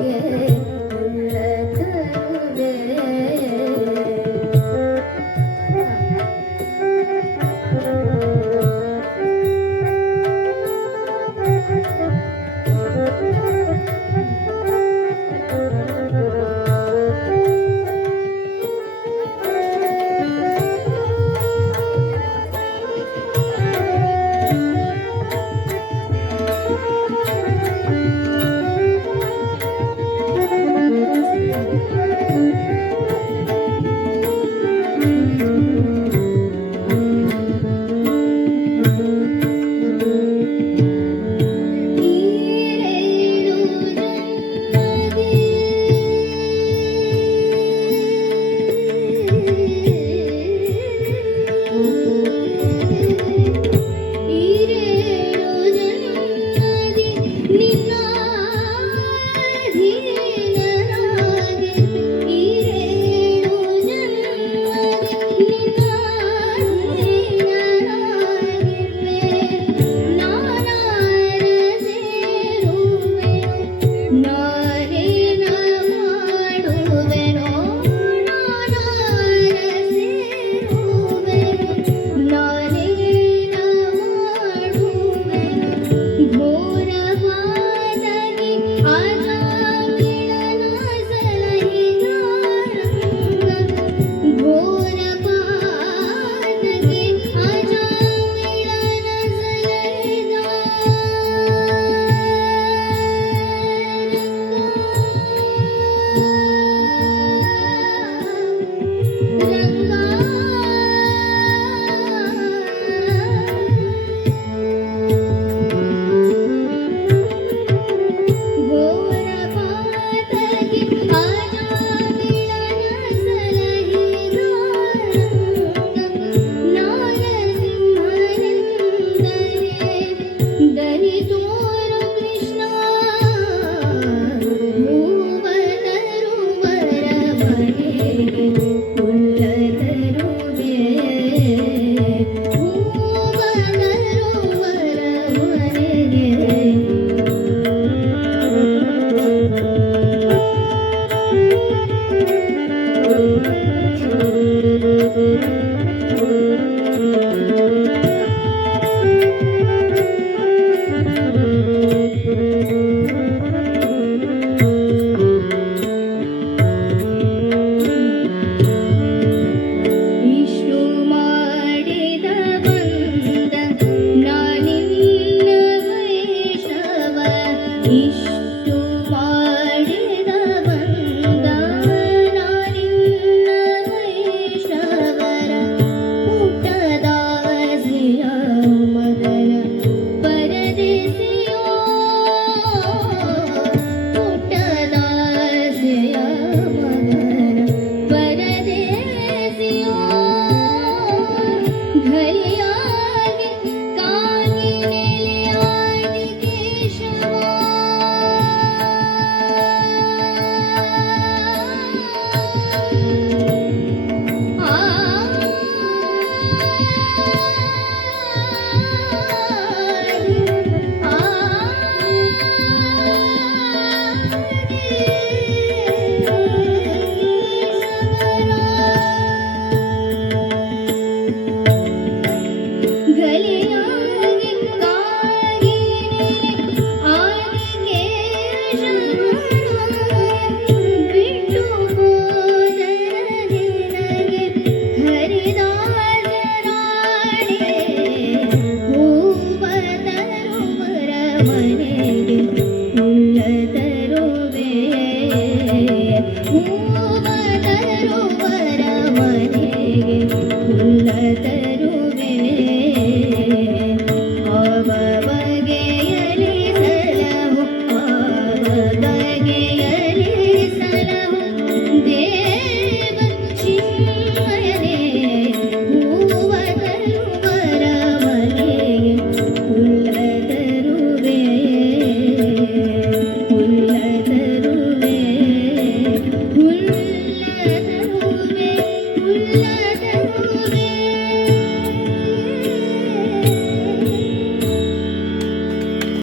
yeah. you.